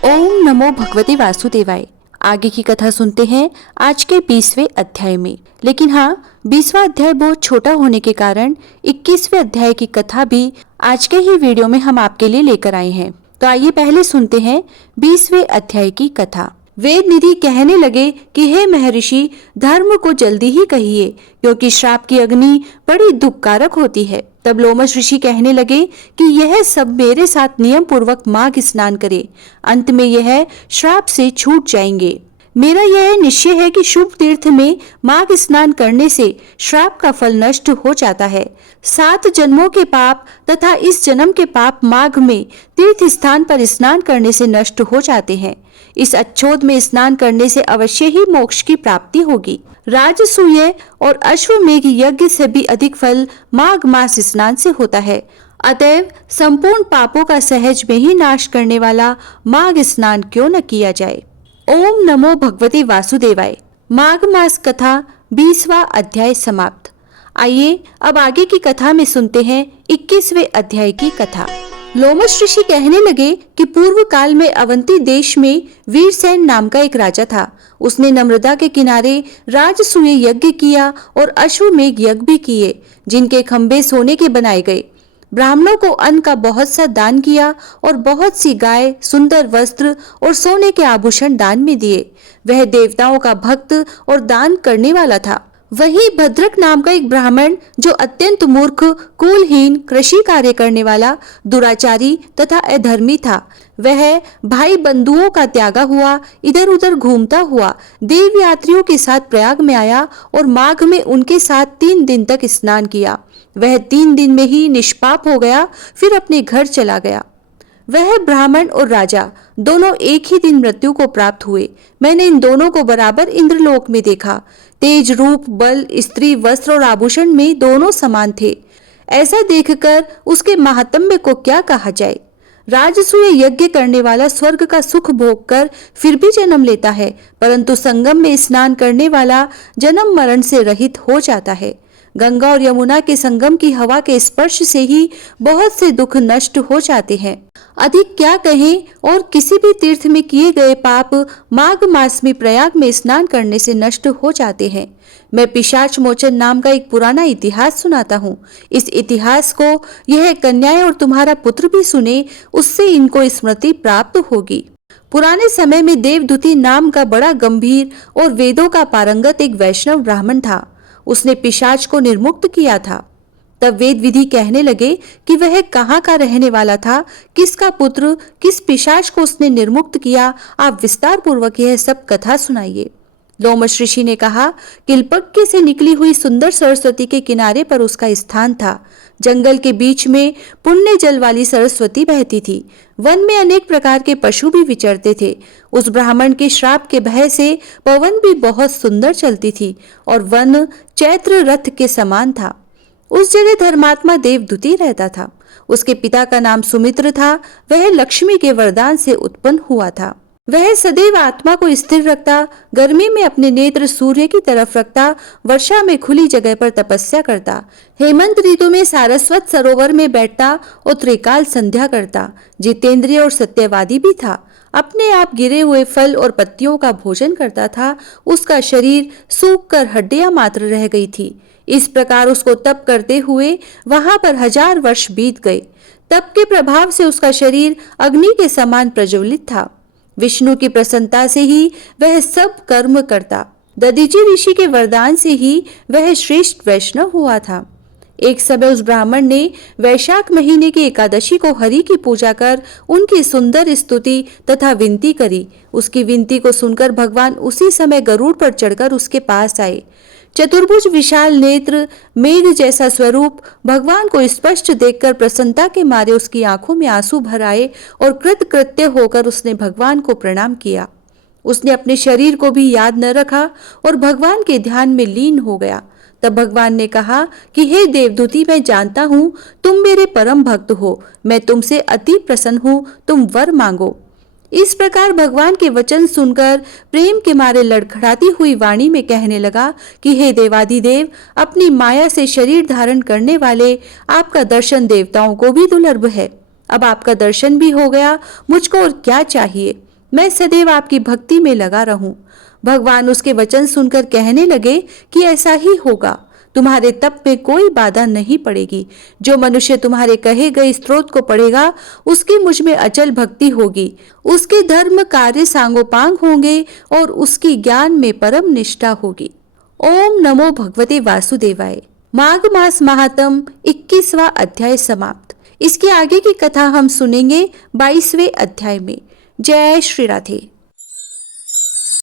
ओम नमो भगवते वासुदेवाय। आगे की कथा सुनते हैं आज के 20वें अध्याय में। लेकिन हाँ, 20वां अध्याय बहुत छोटा होने के कारण 21वें अध्याय की कथा भी आज के ही वीडियो में हम आपके लिए लेकर आए हैं। तो आइए पहले सुनते हैं 20वें अध्याय की कथा। वेद निधि कहने लगे कि हे महर्षि, धर्म को जल्दी ही कहिए, क्योंकि श्राप की अग्नि बड़ी दुखकारक होती है। तब लोमश ऋषि कहने लगे कि यह सब मेरे साथ नियम पूर्वक माघ स्नान करे, अंत में यह श्राप से छूट जाएंगे। मेरा यह निश्चय है कि शुभ तीर्थ में माघ स्नान करने से श्राप का फल नष्ट हो जाता है। 7 जन्मों के पाप तथा इस जन्म के पाप माघ में तीर्थ स्थान पर स्नान करने से नष्ट हो जाते हैं। इस अच्छोद में स्नान करने से अवश्य ही मोक्ष की प्राप्ति होगी। राजसूय और अश्वमेघ यज्ञ से भी अधिक फल माघ मास स्नान से होता है। अतएव संपूर्ण पापों का सहज में ही नाश करने वाला माघ स्नान क्यों न किया जाए। ओम नमो भगवते वासुदेवाय। माघ मास कथा 20वां अध्याय समाप्त। आइए अब आगे की कथा में सुनते हैं 21वें अध्याय की कथा। लोमश ऋषि कहने लगे कि पूर्व काल में अवंती देश में वीरसेन नाम का एक राजा था। उसने नर्मदा के किनारे राजसूय यज्ञ किया और अश्वमेघ यज्ञ भी किए, जिनके खंभे सोने के बनाए गए। ब्राह्मणों को अन्न का बहुत सा दान किया और बहुत सी गाय, सुंदर वस्त्र और सोने के आभूषण दान में दिए। वह देवताओं का भक्त और दान करने वाला था। वही भद्रक नाम का एक ब्राह्मण, जो अत्यंत मूर्ख, कुलहीन, कृषि कार्य करने वाला, दुराचारी तथा अधर्मी था, वह भाई बंधुओं का त्यागा हुआ इधर उधर घूमता हुआ देव यात्रियों के साथ प्रयाग में आया और माघ में उनके साथ 3 दिन तक स्नान किया। वह 3 दिन में ही निष्पाप हो गया, फिर अपने घर चला गया। वह ब्राह्मण और राजा दोनों एक ही दिन मृत्यु को प्राप्त हुए। मैंने इन दोनों को बराबर इंद्रलोक में देखा। तेज, रूप, बल, स्त्री, वस्त्र और आभूषण में दोनों समान थे। ऐसा देखकर उसके महात्म्य को क्या कहा जाए। राजसूय यज्ञ करने वाला स्वर्ग का सुख भोग कर फिर भी जन्म लेता है, परंतु संगम में स्नान करने वाला जन्म मरण से रहित हो जाता है। गंगा और यमुना के संगम की हवा के स्पर्श से ही बहुत से दुख नष्ट हो जाते हैं। अधिक क्या कहें, और किसी भी तीर्थ में किए गए पाप माघ मास में प्रयाग में स्नान करने से नष्ट हो जाते हैं। मैं पिशाच मोचन नाम का एक पुराना इतिहास सुनाता हूँ। इस इतिहास को यह कन्याएं और तुम्हारा पुत्र भी सुने, उससे इनको स्मृति प्राप्त होगी। पुराने समय में देवदूति नाम का बड़ा गंभीर और वेदों का पारंगत एक वैष्णव ब्राह्मण था। उसने पिशाच को निर्मुक्त किया था। तब वेद विधि कहने लगे कि वह कहाँ का रहने वाला था, किसका पुत्र, किस पिशाच को उसने निर्मुक्त किया। आप विस्तार पूर्वक यह सब कथा सुनाइए। लोमश ऋषि ने कहा, किलपक्के से निकली हुई सुंदर सरस्वती के किनारे पर उसका स्थान था। जंगल के बीच में पुण्य जल वाली सरस्वती बहती थी। वन में अनेक प्रकार के पशु भी विचरते थे। उस ब्राह्मण के श्राप के भय से पवन भी बहुत सुंदर चलती थी और वन चैत्र रथ के समान था। उस जगह धर्मात्मा देवदूति रहता था। उसके पिता का नाम सुमित्र था। वह लक्ष्मी के वरदान से उत्पन्न हुआ था। वह सदैव आत्मा को स्थिर रखता, गर्मी में अपने नेत्र सूर्य की तरफ रखता, वर्षा में खुली जगह पर तपस्या करता, हेमंत ऋतु में सारस्वत सरोवर में बैठता और त्रिकाल संध्या करता। जितेंद्रिय और सत्यवादी भी था। अपने आप गिरे हुए फल और पत्तियों का भोजन करता था। उसका शरीर सूख कर हड्डियां मात्र रह गई थी। इस प्रकार उसको तप करते हुए वहां पर 1000 वर्ष बीत गए। तप के प्रभाव से उसका शरीर अग्नि के समान प्रज्वलित था। विष्णु की प्रसन्नता से ही वह सब कर्म करता। दधीचि ऋषि के वरदान से ही वह श्रेष्ठ वैष्णव हुआ था। एक समय उस ब्राह्मण ने वैशाख महीने की एकादशी को हरि की पूजा कर उनकी सुंदर स्तुति तथा विनती करी। उसकी विनती को सुनकर भगवान उसी समय गरुड़ पर चढ़कर उसके पास आए। चतुर्भुज, विशाल नेत्र, मेघ जैसा स्वरूप, भगवान को स्पष्ट देखकर प्रसन्नता के मारे उसकी आंखों में आंसू भर आए और कृतकृत्य होकर उसने भगवान को प्रणाम किया। उसने अपने शरीर को भी याद न रखा और भगवान के ध्यान में लीन हो गया। तब भगवान ने कहा कि हे देवदूति, मैं जानता हूँ तुम मेरे परम भक्त हो। मैं तुमसे अति प्रसन्न हूँ, तुम वर मांगो। इस प्रकार भगवान के वचन सुनकर प्रेम के मारे लड़खड़ाती हुई वाणी में कहने लगा कि हे देवादिदेव, अपनी माया से शरीर धारण करने वाले आपका दर्शन देवताओं को भी दुर्लभ है। अब आपका दर्शन भी हो गया, मुझको और क्या चाहिए। मैं सदैव आपकी भक्ति में लगा रहूं। भगवान उसके वचन सुनकर कहने लगे कि ऐसा ही होगा, तुम्हारे तप में कोई बाधा नहीं पड़ेगी। जो मनुष्य तुम्हारे कहे गए स्त्रोत को पढ़ेगा उसकी मुझ में अचल भक्ति होगी, उसके धर्म कार्य सांगोपांग होंगे और उसकी ज्ञान में परम निष्ठा होगी। ओम नमो भगवते वासुदेवाय। माघ मास महात्म 21वां अध्याय समाप्त। इसके आगे की कथा हम सुनेंगे 22वें अध्याय में। जय श्री राधे।